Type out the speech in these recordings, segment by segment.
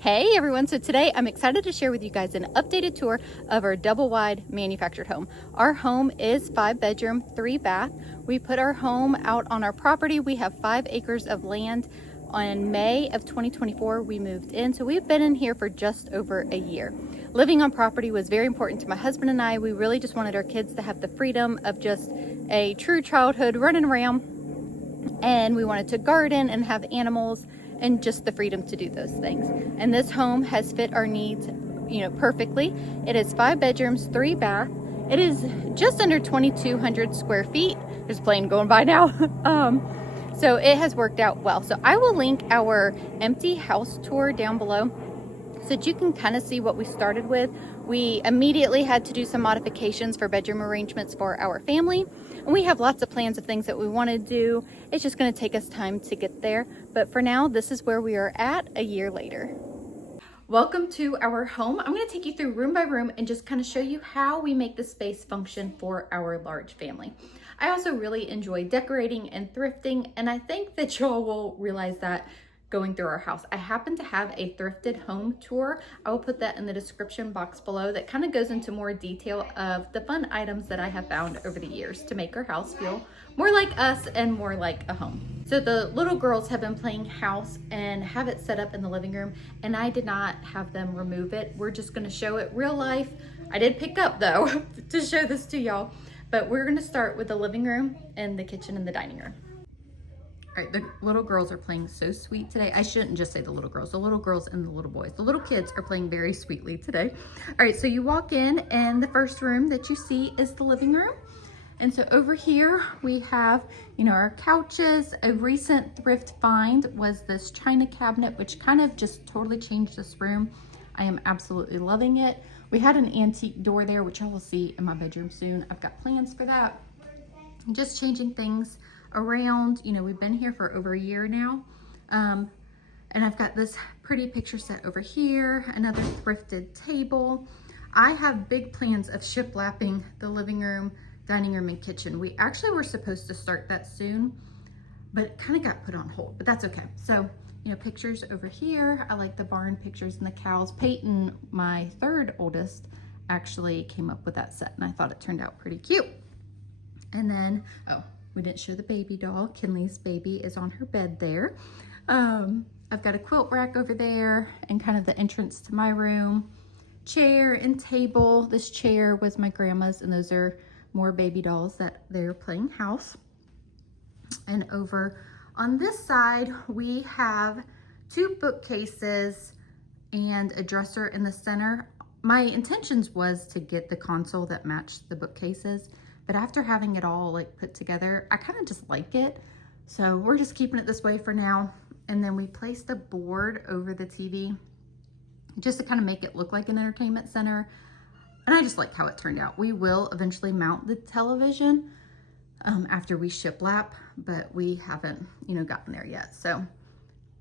Hey everyone, so today I'm excited to share with you guys an updated tour of our double wide manufactured home. Our home is 5-bedroom, 3-bath. We put our home out on our property. We have 5 acres of land. On May of 2024, we moved in, so we've been in here for just over a year. Living on property was very important to my husband and I. We really just wanted our kids to have the freedom of just a true childhood running around, and we wanted to garden and have animals and just the freedom to do those things. And this home has fit our needs, perfectly. It is 5 bedrooms, 3 bath. It is just under 2,200 square feet. There's a plane going by now. So it has worked out well. So I will link our empty house tour down below so that you can kind of see what we started with. We immediately had to do some modifications for bedroom arrangements for our family. And we have lots of plans of things that we want to do. It's just going to take us time to get there. But for now, this is where we are at a year later. Welcome to our home. I'm going to take you through room by room and just kind of show you how we make the space function for our large family. I also really enjoy decorating and thrifting, and I think that y'all will realize that going through our house. I happen to have a thrifted home tour. I will put that in the description box below that kind of goes into more detail of the fun items that I have found over the years to make our house feel more like us and more like a home. So the little girls have been playing house and have it set up in the living room, and I did not have them remove it. We're just gonna show it real life. I did pick up though to show this to y'all, but we're gonna start with the living room and the kitchen and the dining room. All right, the little girls are playing so sweet today. I shouldn't just say the little girls and the little boys. The little kids are playing very sweetly today. All right, so you walk in and the first room that you see is the living room. And so over here we have, our couches. A recent thrift find was this china cabinet, which kind of just totally changed this room. I am absolutely loving it. We had an antique door there, which I will see in my bedroom soon. I've got plans for that. Just changing things around. We've been here for over a year now, and I've got this pretty picture set over here, another thrifted table. I have big plans of shiplapping the living room, dining room, and kitchen. We actually were supposed to start that soon, but it kind of got put on hold, but that's okay. So pictures over here. I like the barn pictures and the cows. Payton, my third oldest, actually came up with that set, and I thought it turned out pretty cute. And then, we didn't show the baby doll. Kinley's baby is on her bed there. I've got a quilt rack over there and kind of the entrance to my room. Chair and table. This chair was my grandma's, and those are more baby dolls that they're playing house. And over on this side, we have 2 bookcases and a dresser in the center. My intentions was to get the console that matched the bookcases, but after having it all put together, I kind of just like it. So we're just keeping it this way for now. And then we placed a board over the TV just to kind of make it look like an entertainment center. And I just like how it turned out. We will eventually mount the television after we shiplap, but we haven't, gotten there yet. So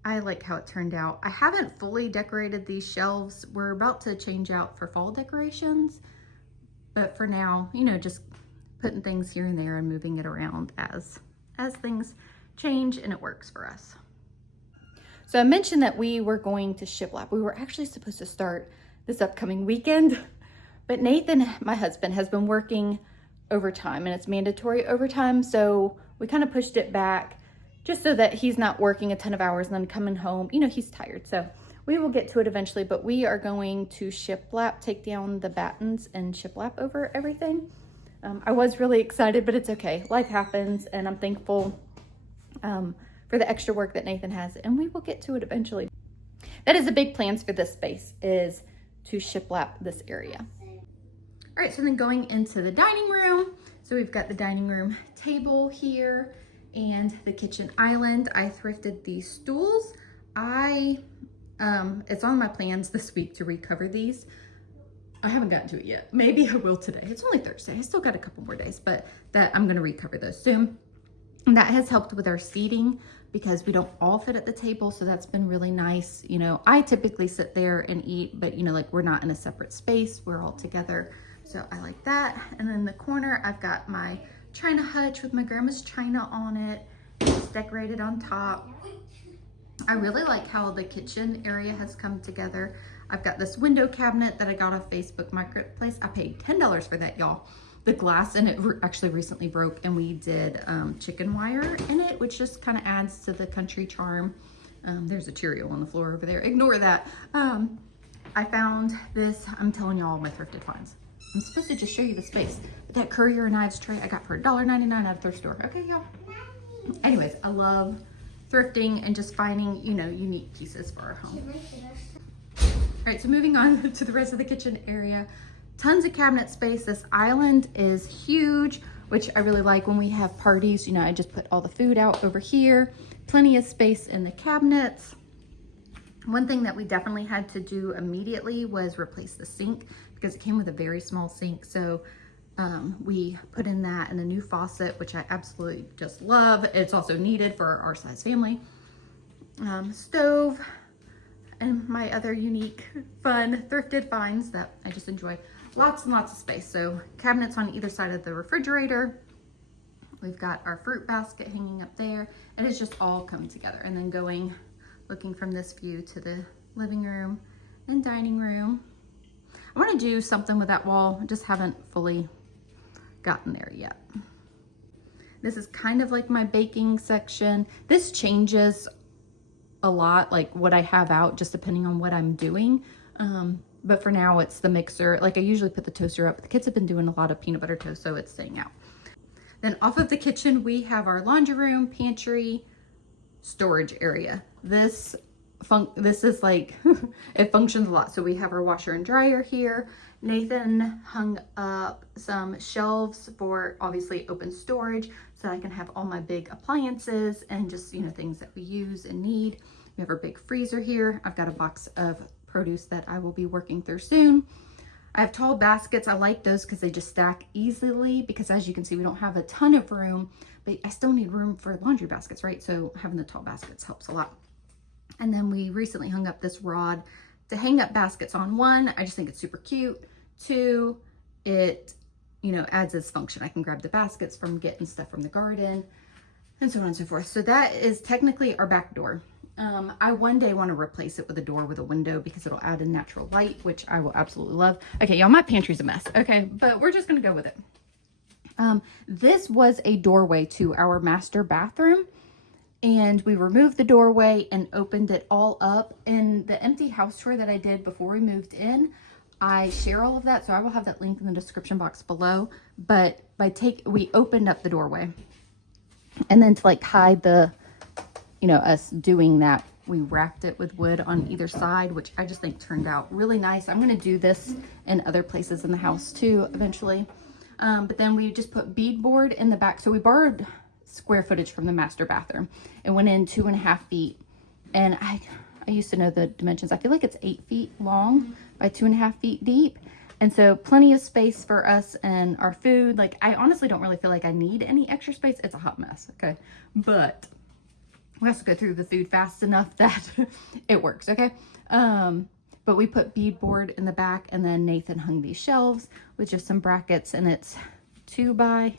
I like how it turned out. I haven't fully decorated these shelves. We're about to change out for fall decorations, but for now, just putting things here and there and moving it around as things change and it works for us. So I mentioned that we were going to shiplap. We were actually supposed to start this upcoming weekend, but Nathan, my husband, has been working overtime, and it's mandatory overtime. So we kind of pushed it back just so that he's not working a ton of hours and then coming home. He's tired. So we will get to it eventually, but we are going to shiplap, take down the battens and shiplap over everything. I was really excited, but it's okay. Life happens, and I'm thankful for the extra work that Nathan has, and we will get to it eventually. That is the big plans for this space, is to shiplap this area. All right, so then going into the dining room. So we've got the dining room table here and the kitchen island. I thrifted these stools. It's on my plans this week to recover these. I haven't gotten to it yet. Maybe I will today. It's only Thursday. I still got a couple more days, but that I'm gonna recover those soon. And that has helped with our seating because we don't all fit at the table, so that's been really nice. I typically sit there and eat, but we're not in a separate space. We're all together, so I like that. And then in the corner, I've got my china hutch with my grandma's china on it. It's decorated on top. I really like how the kitchen area has come together. I've got this window cabinet that I got off Facebook Marketplace. I paid $10 for that, y'all. The glass in it actually recently broke, and we did chicken wire in it, which just kind of adds to the country charm. There's a Cheerio on the floor over there. Ignore that. I found this. I'm telling you all my thrifted finds. I'm supposed to just show you the space. But that Courier and Ives tray I got for $1.99 at a thrift store. Okay, y'all. Anyways, I love thrifting and just finding, you know, unique pieces for our home. All right, so moving on to the rest of the kitchen area. Tons of cabinet space. This island is huge, which I really like when we have parties. You know, I just put all the food out over here. Plenty of space in the cabinets. One thing that we definitely had to do immediately was replace the sink because it came with a very small sink. So we put in that and a new faucet, which I absolutely just love. It's also needed for our size family. Stove and my other unique, fun, thrifted finds that I just enjoy. Lots and lots of space. So cabinets on either side of the refrigerator. We've got our fruit basket hanging up there. And it's just all come together. And then looking from this view to the living room and dining room. I want to do something with that wall. I just haven't fully gotten there yet. This is kind of like my baking section. This changes a lot, like what I have out, just depending on what I'm doing. But for now, it's the mixer. Like I usually put the toaster up. The kids have been doing a lot of peanut butter toast, so it's staying out. Then off of the kitchen, we have our laundry room, pantry, storage area. This is like, it functions a lot. So we have our washer and dryer here. Nathan hung up some shelves for obviously open storage so I can have all my big appliances and just, you know, things that we use and need. We have our big freezer here. I've got a box of produce that I will be working through soon. I have tall baskets. I like those because they just stack easily, because as you can see, we don't have a ton of room, but I still need room for laundry baskets, right? So having the tall baskets helps a lot. And then we recently hung up this rod to hang up baskets on. One, I just think it's super cute. Two, it, you know, adds its function. I can grab the baskets from getting stuff from the garden and so on and so forth. So that is technically our back door. I one day want to replace it with a door with a window because it'll add a natural light, which I will absolutely love. Okay, y'all, my pantry's a mess. Okay, but we're just going to go with it. This was a doorway to our master bathroom. And we removed the doorway and opened it all up. In the empty house tour that I did before we moved in, I share all of that, so I will have that link in the description box below. But we opened up the doorway, and then to like hide the, you know, us doing that, we wrapped it with wood on either side, which I just think turned out really nice. I'm going to do this in other places in the house too eventually. But then we just put beadboard in the back. So we borrowed square footage from the master bathroom and went in 2.5 feet. And I used to know the dimensions. I feel like it's 8 feet long by 2.5 feet deep. And so plenty of space for us and our food. Like, I honestly don't really feel like I need any extra space. It's a hot mess. Okay. But we also go through the food fast enough that it works. Okay. But we put beadboard in the back, and then Nathan hung these shelves with just some brackets, and it's 2 by,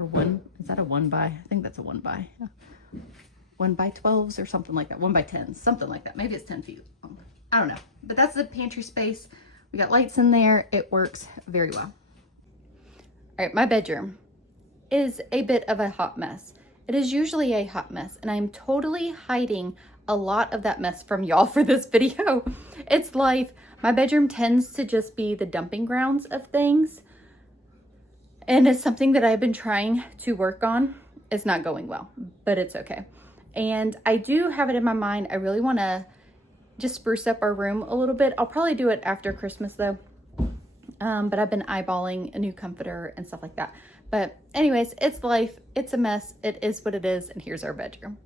or 1, is that a 1 by? I think that's a 1 by. 1 by 12s or something like that. 1 by 10s, something like that. Maybe it's 10 feet long. I don't know. But that's the pantry space. We got lights in there. It works very well. All right, my bedroom is a bit of a hot mess. It is usually a hot mess, and I'm totally hiding a lot of that mess from y'all for this video. It's life. My bedroom tends to just be the dumping grounds of things. And it's something that I've been trying to work on. It's not going well, but it's okay. And I do have it in my mind. I really want to just spruce up our room a little bit. I'll probably do it after Christmas though. But I've been eyeballing a new comforter and stuff like that. But anyways, it's life. It's a mess. It is what it is. And here's our bedroom.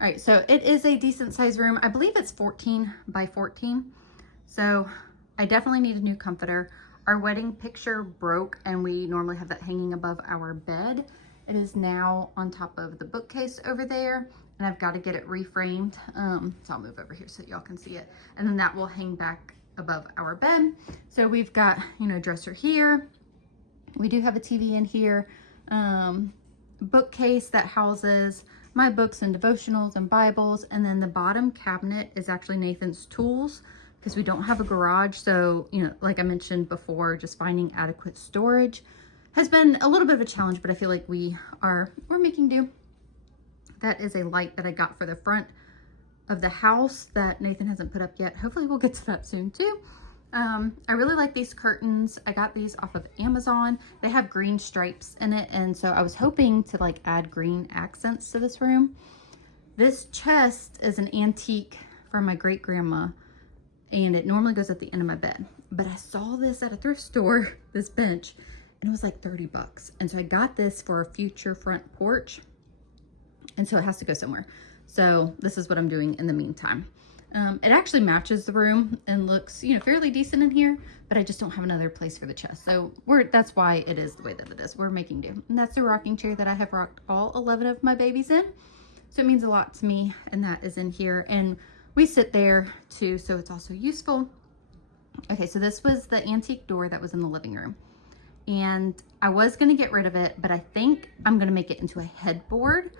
All right, so it is a decent sized room. I believe it's 14 by 14. So I definitely need a new comforter. Our wedding picture broke, and we normally have that hanging above our bed. It is now on top of the bookcase over there, and I've got to get it reframed. So I'll move over here so y'all can see it. And then that will hang back above our bed. So we've got, you know, dresser here. We do have a TV in here. Bookcase that houses my books and devotionals and Bibles. And then the bottom cabinet is actually Nathan's tools because we don't have a garage. So, you know, like I mentioned before, just finding adequate storage has been a little bit of a challenge, but I feel like we're making do. That is a light that I got for the front of the house that Nathan hasn't put up yet. Hopefully we'll get to that soon too. I really like these curtains. I got these off of Amazon. They have green stripes in it, and so I was hoping to like add green accents to this room. This chest is an antique from my great grandma, and it normally goes at the end of my bed, but I saw this at a thrift store, this bench, and it was like 30 bucks. And so I got this for a future front porch, and so it has to go somewhere. So this is what I'm doing in the meantime. It actually matches the room and looks, you know, fairly decent in here, but I just don't have another place for the chest. So that's why it is the way that it is. We're making do. And that's the rocking chair that I have rocked all 11 of my babies in. So it means a lot to me, and that is in here. And we sit there too, so it's also useful. Okay, so this was the antique door that was in the living room. And I was gonna get rid of it, but I think I'm gonna make it into a headboard.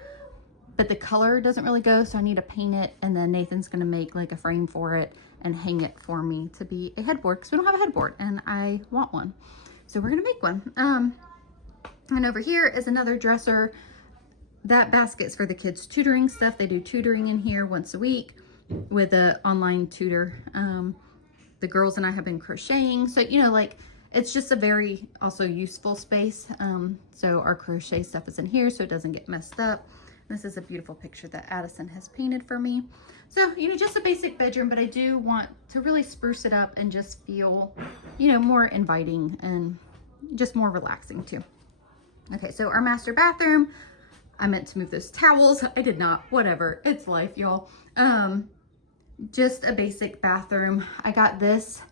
But the color doesn't really go, so I need to paint it, and then Nathan's gonna make like a frame for it and hang it for me to be a headboard, because we don't have a headboard and I want one. So we're gonna make one. And over here is another dresser. That basket's for the kids' tutoring stuff. They do tutoring in here once a week with an online tutor. The girls and I have been crocheting. So, you know, like, it's just a very also useful space. So our crochet stuff is in here so it doesn't get messed up. This is a beautiful picture that Addison has painted for me. So, you know, just a basic bedroom, but I do want to really spruce it up and just feel, you know, more inviting and just more relaxing too. Okay, so our master bathroom, I meant to move those towels. I did not, whatever, it's life, y'all. Just a basic bathroom. I got this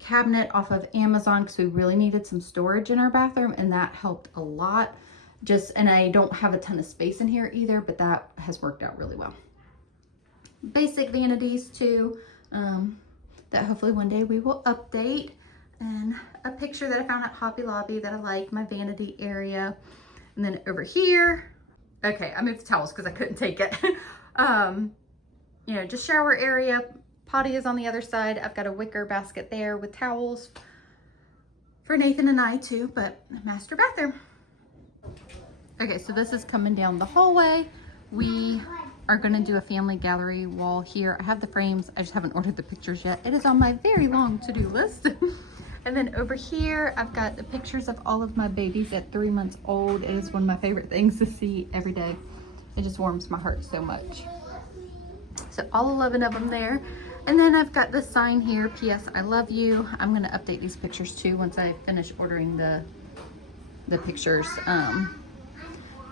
cabinet off of Amazon because we really needed some storage in our bathroom, and that helped a lot. And I don't have a ton of space in here either, but that has worked out really well. Basic vanities too, that hopefully one day we will update. And a picture that I found at Hobby Lobby that I like, my vanity area. And then over here, okay, I moved the towels because I couldn't take it. You know, just shower area. Potty is on the other side. I've got a wicker basket there with towels for Nathan and I too, but master bathroom. Okay, so this is coming down the hallway. We are gonna do a family gallery wall here. I have the frames, I just haven't ordered the pictures yet. It is on my very long to-do list. And then over here, I've got the pictures of all of my babies at 3 months old. It is one of my favorite things to see every day. It just warms my heart so much. So all 11 of them there. And then I've got this sign here, P.S. I love you. I'm gonna update these pictures too once I finish ordering the pictures.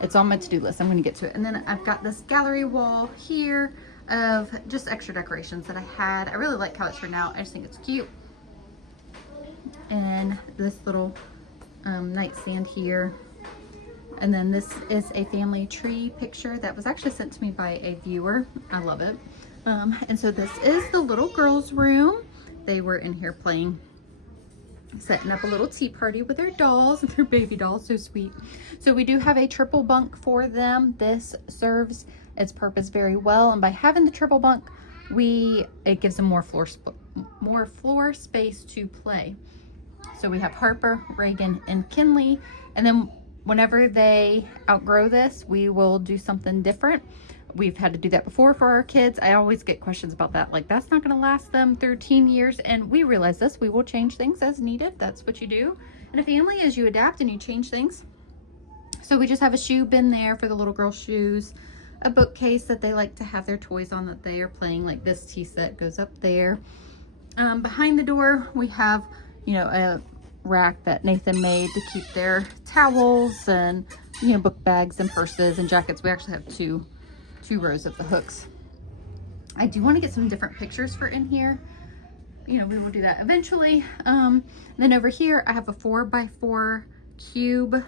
It's on my to-do list. I'm gonna get to it. And then I've got this gallery wall here of just extra decorations that I had. I really like how it's turned out. I just think it's cute. And this little nightstand here. And then this is a family tree picture that was actually sent to me by a viewer. I love it. And so this is the little girls' room. They were in here playing, setting up a little tea party with their dolls, their baby dolls, so sweet. So we do have a triple bunk for them. This serves its purpose very well, and by having the triple bunk, it gives them more floor space to play. So we have Harper, Reagan, and Kinley, and then whenever they outgrow this, we will do something different. We've had to do that before for our kids. I always get questions about that. Like, that's not going to last them 13 years. And we realize this. We will change things as needed. That's what you do in a family, is you adapt and you change things. So we just have a shoe bin there for the little girl shoes. A bookcase that they like to have their toys on that they are playing. Like this tea set goes up there. Behind the door, we have, you know, a rack that Nathan made to keep their towels and, you know, book bags and purses and jackets. We actually have two rows of the hooks. I do want to get some different pictures for in here. You know, we will do that eventually. Then over here, I have a 4x4 cube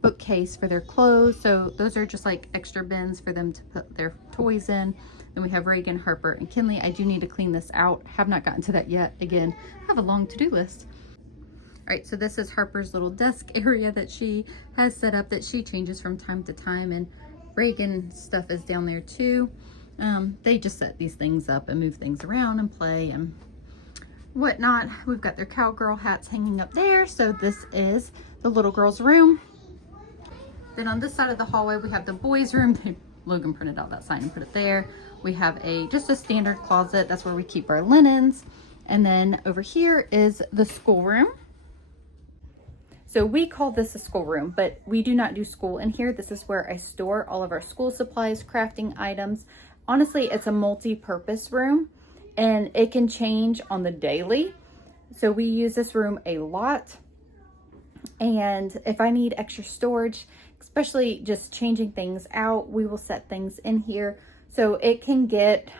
bookcase for their clothes. So those are just like extra bins for them to put their toys in. Then we have Reagan, Harper, and Kinley. I do need to clean this out. Have not gotten to that yet. Again, I have a long to-do list. All right, so this is Harper's little desk area that she has set up that she changes from time to time. And Reagan stuff is down there too. They just set these things up and move things around and play and whatnot. We've got their cowgirl hats hanging up there. So this is the little girl's room. Then on this side of the hallway, we have the boys' room. Logan printed out that sign and put it there. We have just a standard closet. That's where we keep our linens. And then over here is the schoolroom. So we call this a schoolroom, but we do not do school in here. This is where I store all of our school supplies, crafting items. Honestly, it's a multi-purpose room and it can change on the daily. So we use this room a lot. And if I need extra storage, especially just changing things out, we will set things in here. So it can get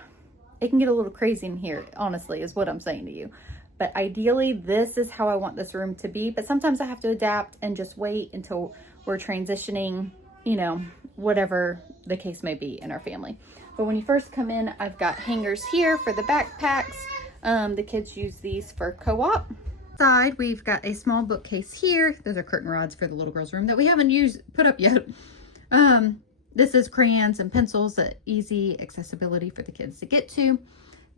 a little crazy in here, honestly, is what I'm saying to you. But ideally, this is how I want this room to be. But sometimes I have to adapt and just wait until we're transitioning, you know, whatever the case may be in our family. But when you first come in, I've got hangers here for the backpacks. The kids use these for co-op. Side, we've got a small bookcase here. Those are curtain rods for the little girl's room that we haven't put up yet. This is crayons and pencils, easy accessibility for the kids to get to.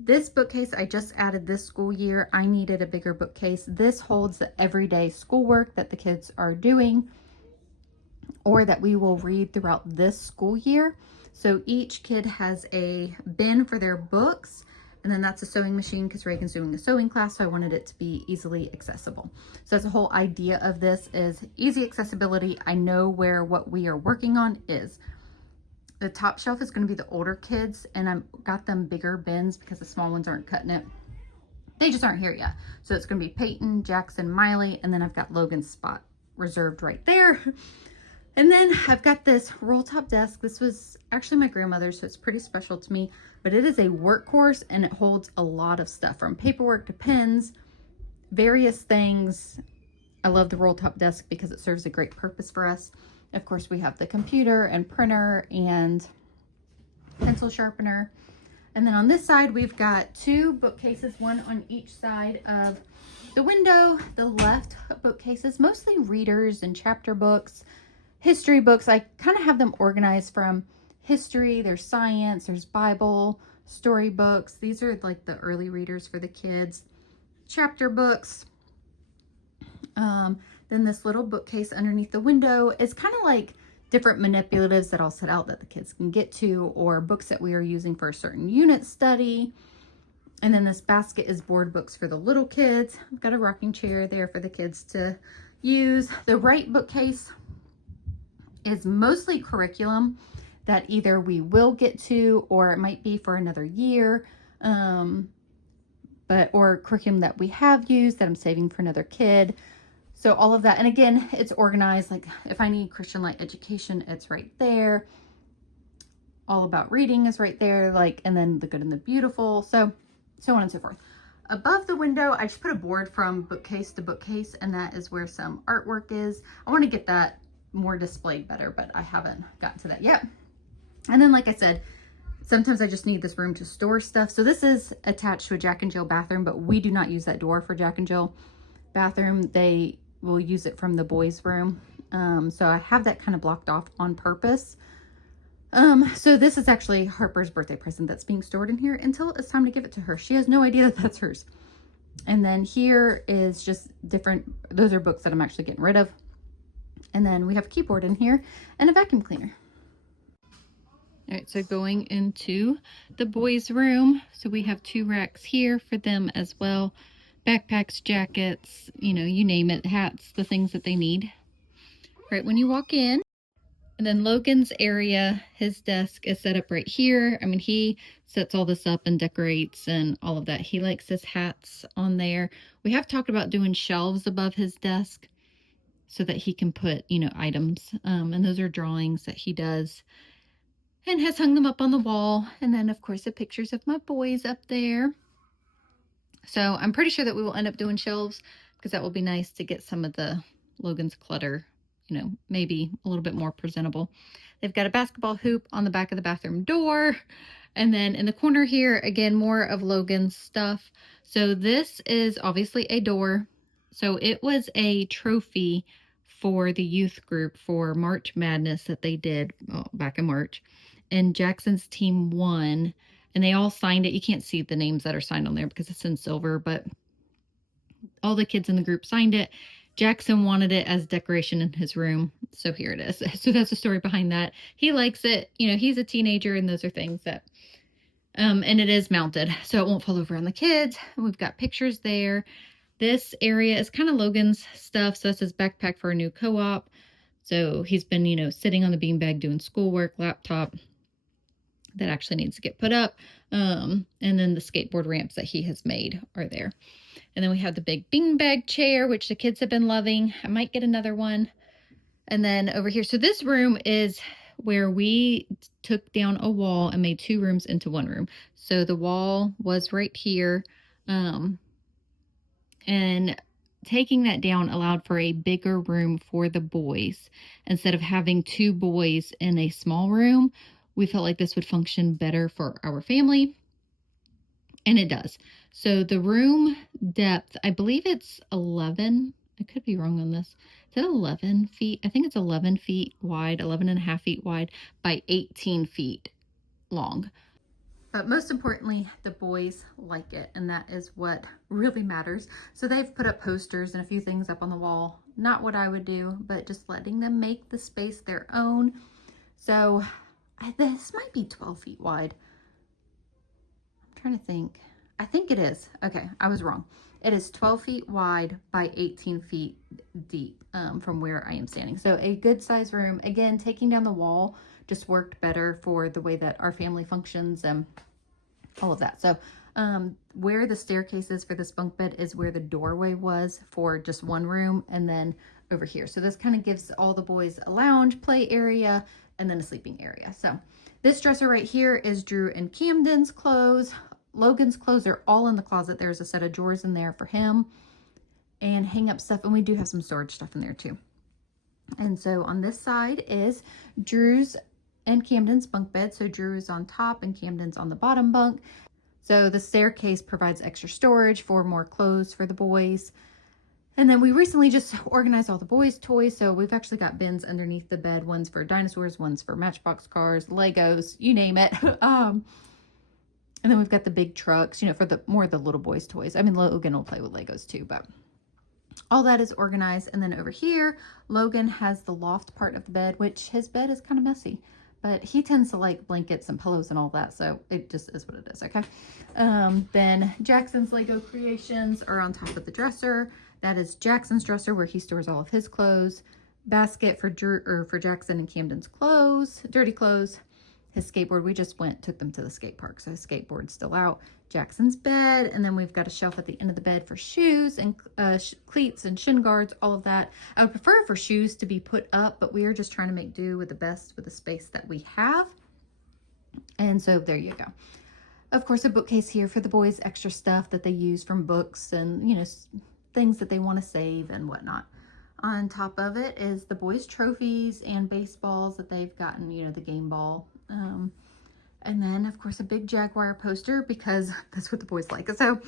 This bookcase I just added this school year. I needed a bigger bookcase. This holds the everyday schoolwork that the kids are doing or that we will read throughout this school year. So each kid has a bin for their books, and then that's a sewing machine because Reagan's doing a sewing class, so I wanted it to be easily accessible. So that's the whole idea of this, is easy accessibility. I know where what we are working on is. The top shelf is going to be the older kids, and I've got them bigger bins because the small ones aren't cutting it. They just aren't here yet. So it's going to be Payton, Jackson, Miley, and then I've got Logan's spot reserved right there. And then I've got this roll top desk. This was actually my grandmother's, so it's pretty special to me, but it is a workhorse and it holds a lot of stuff from paperwork to pens, various things. I love the roll top desk because it serves a great purpose for us. Of course, we have the computer and printer and pencil sharpener. And then on this side, we've got two bookcases, one on each side of the window. The left bookcase is mostly readers and chapter books, history books. I kind of have them organized from history, there's science, there's Bible, storybooks. These are like the early readers for the kids. Chapter books. Then this little bookcase underneath the window is kind of like different manipulatives that I'll set out that the kids can get to, or books that we are using for a certain unit study. And then this basket is board books for the little kids. I've got a rocking chair there for the kids to use. The right bookcase is mostly curriculum that either we will get to, or it might be for another year, or curriculum that we have used that I'm saving for another kid. So all of that. And again, it's organized. Like if I need Christian light education, it's right there. All about reading is right there. Like, and then the good and the beautiful. So on and so forth. Above the window, I just put a board from bookcase to bookcase, and that is where some artwork is. I want to get that more displayed better, but I haven't gotten to that yet. And then, like I said, sometimes I just need this room to store stuff. So this is attached to a Jack and Jill bathroom, but we do not use that door for Jack and Jill bathroom. They will use it from the boys' room. So I have that kind of blocked off on purpose. So this is actually Harper's birthday present that's being stored in here until it's time to give it to her. She has no idea that that's hers. And then here is just different, those are books that I'm actually getting rid of. And then we have a keyboard in here and a vacuum cleaner. All right, so going into the boys' room. So we have two racks here for them as well. Backpacks, jackets, you know, you name it, hats, the things that they need. Right when you walk in. And then Logan's area, his desk is set up right here. I mean, he sets all this up and decorates and all of that. He likes his hats on there. We have talked about doing shelves above his desk so that he can put, you know, items. And those are drawings that he does and has hung them up on the wall. And then, of course, the pictures of my boys up there. So I'm pretty sure that we will end up doing shelves because that will be nice to get some of the Logan's clutter, you know, maybe a little bit more presentable. They've got a basketball hoop on the back of the bathroom door. And then in the corner here, again, more of Logan's stuff. So this is obviously a door. So it was a trophy for the youth group for March Madness that they did back in March. And Jackson's team won, and they all signed it. You can't see the names that are signed on there because it's in silver, but all the kids in the group signed it. Jackson wanted it as decoration in his room, so here it is. So that's the story behind that. He likes it. You know, he's a teenager, and those are things that, and it is mounted, so it won't fall over on the kids. We've got pictures there. This area is kind of Logan's stuff, so that's his backpack for a new co-op. So he's been, you know, sitting on the beanbag doing schoolwork, laptop that actually needs to get put up. And then the skateboard ramps that he has made are there. And then we have the big beanbag chair, which the kids have been loving. I might get another one. And then over here, so this room is where we took down a wall and made 2 rooms into 1 room. So the wall was right here. And taking that down allowed for a bigger room for the boys. Instead of having 2 boys in a small room, we felt like this would function better for our family. And it does. So the room depth, I believe it's 11. I could be wrong on this. Is it 11 feet? I think it's 11 feet wide, 11 and a half feet wide by 18 feet long. But most importantly, the boys like it, and that is what really matters. So they've put up posters and a few things up on the wall. Not what I would do, but just letting them make the space their own. So this might be 12 feet wide. I'm trying to think. I think it is. Okay, I was wrong. It is 12 feet wide by 18 feet deep from where I am standing. So a good size room. Again, taking down the wall just worked better for the way that our family functions and all of that. So where the staircase is for this bunk bed is where the doorway was for just 1 room, and then over here. So this kind of gives all the boys a lounge play area and then a sleeping area. So this dresser right here is Drew and Camden's clothes. Logan's clothes are all in the closet. There's a set of drawers in there for him and hang up stuff. And we do have some storage stuff in there too. And so on this side is Drew's and Camden's bunk bed. So Drew is on top and Camden's on the bottom bunk. So the staircase provides extra storage for more clothes for the boys. And then we recently just organized all the boys' toys. So we've actually got bins underneath the bed. One's for dinosaurs, one's for Matchbox cars, Legos, you name it. And then we've got the big trucks, you know, for the more of the little boys' toys. I mean, Logan will play with Legos too, but all that is organized. And then over here, Logan has the loft part of the bed, which his bed is kind of messy, but he tends to like blankets and pillows and all that. So it just is what it is. Okay. Then Jackson's Lego creations are on top of the dresser. That is Jackson's dresser where he stores all of his clothes. Basket for Drew, or for Jackson and Camden's clothes, dirty clothes. His skateboard, we just took them to the skate park, so his skateboard's still out. Jackson's bed, and then we've got a shelf at the end of the bed for shoes and cleats and shin guards, all of that. I would prefer for shoes to be put up, but we are just trying to make do with the best with the space that we have. And so there you go. Of course, a bookcase here for the boys, extra stuff that they use from books and, you know, things that they want to save and whatnot. On top of it is the boys' trophies and baseballs that they've gotten, you know, the game ball. And then, of course, a big Jaguar poster because that's what the boys like. So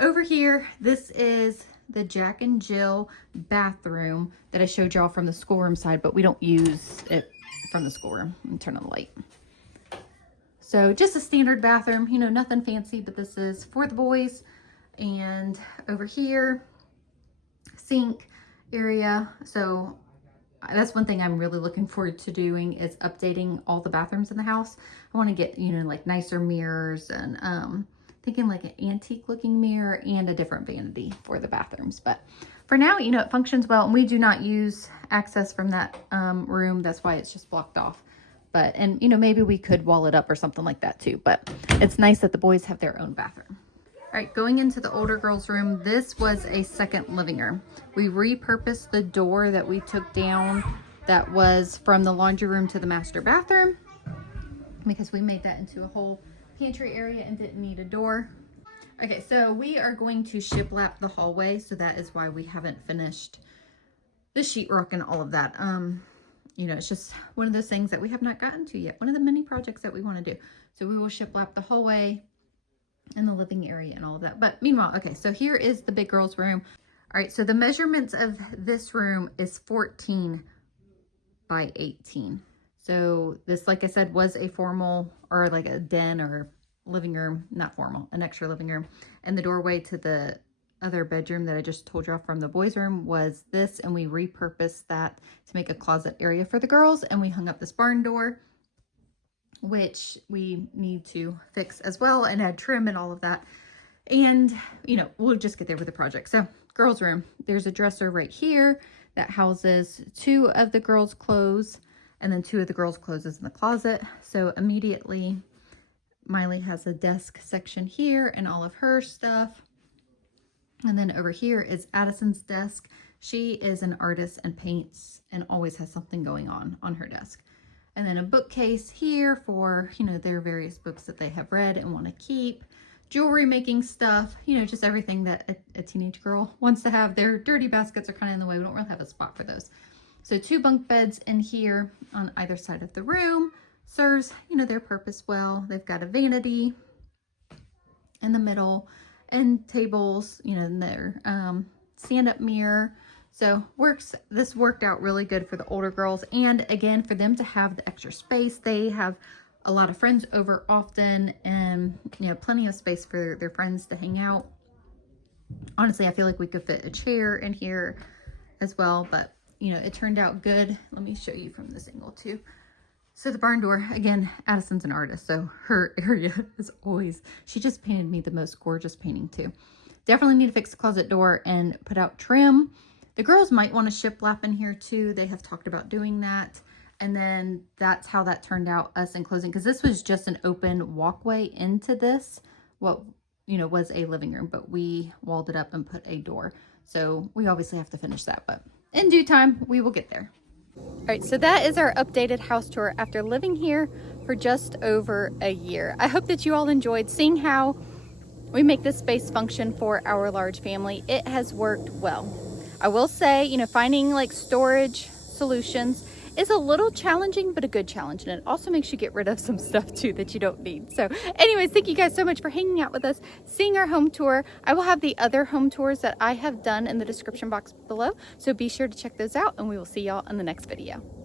over here, this is the Jack and Jill bathroom that I showed y'all from the schoolroom side, but we don't use it from the schoolroom. Let me turn on the light. So just a standard bathroom, you know, nothing fancy, but this is for the boys. And over here, sink area. So that's one thing I'm really looking forward to doing is updating all the bathrooms in the house. I want to get, you know, like nicer mirrors and thinking like an antique looking mirror and a different vanity for the bathrooms. But for now, you know, it functions well, and we do not use access from that room. That's why it's just blocked off. But, and you know, maybe we could wall it up or something like that too, but it's nice that the boys have their own bathroom. All right, going into the older girls' room, this was a second living room. We repurposed the door that we took down that was from the laundry room to the master bathroom because we made that into a whole pantry area and didn't need a door. Okay, so we are going to shiplap the hallway, so that is why we haven't finished the sheetrock and all of that. You know, it's just one of those things that we have not gotten to yet. One of the many projects that we want to do. So we will shiplap the hallway and the living area and all of that. But meanwhile, okay, so here is the big girls' room. All right, so the measurements of this room is 14 by 18. So this, like I said, was a formal, or like a den or living room, not formal, an extra living room. And the doorway to the other bedroom that I just told you from the boys' room was this, and we repurposed that to make a closet area for the girls. And we hung up this barn door, which we need to fix as well, and add trim and all of that. And, you know, we'll just get there with the project. So girls' room, there's a dresser right here that houses 2 of the girls' clothes, and then 2 of the girls' clothes is in the closet. So immediately Miley has a desk section here and all of her stuff. And then over here is Addison's desk. She is an artist and paints and always has something going on her desk. And then a bookcase here for, you know, their various books that they have read and want to keep. Jewelry making stuff, you know, just everything that a teenage girl wants to have. Their dirty baskets are kind of in the way. We don't really have a spot for those. So 2 bunk beds in here on either side of the room. Serves, you know, their purpose well. They've got a vanity in the middle and tables, you know, in their stand-up mirror. So this worked out really good for the older girls. And again, for them to have the extra space, they have a lot of friends over often, and, you know, plenty of space for their friends to hang out. Honestly, I feel like we could fit a chair in here as well, but, you know, it turned out good. Let me show you from this angle too. So the barn door, again, Addison's an artist, so her area is always, she just painted me the most gorgeous painting too. Definitely need to fix the closet door and put out trim. The girls might want to shiplap in here too. They have talked about doing that. And then that's how that turned out, us enclosing, because this was just an open walkway into this, what, you know, was a living room, but we walled it up and put a door. So we obviously have to finish that, but in due time, we will get there. All right, so that is our updated house tour after living here for just over a year. I hope that you all enjoyed seeing how we make this space function for our large family. It has worked well. I will say, you know, finding like storage solutions is a little challenging, but a good challenge. And it also makes you get rid of some stuff too that you don't need. So anyways, thank you guys so much for hanging out with us, seeing our home tour. I will have the other home tours that I have done in the description box below. So be sure to check those out, and we will see y'all in the next video.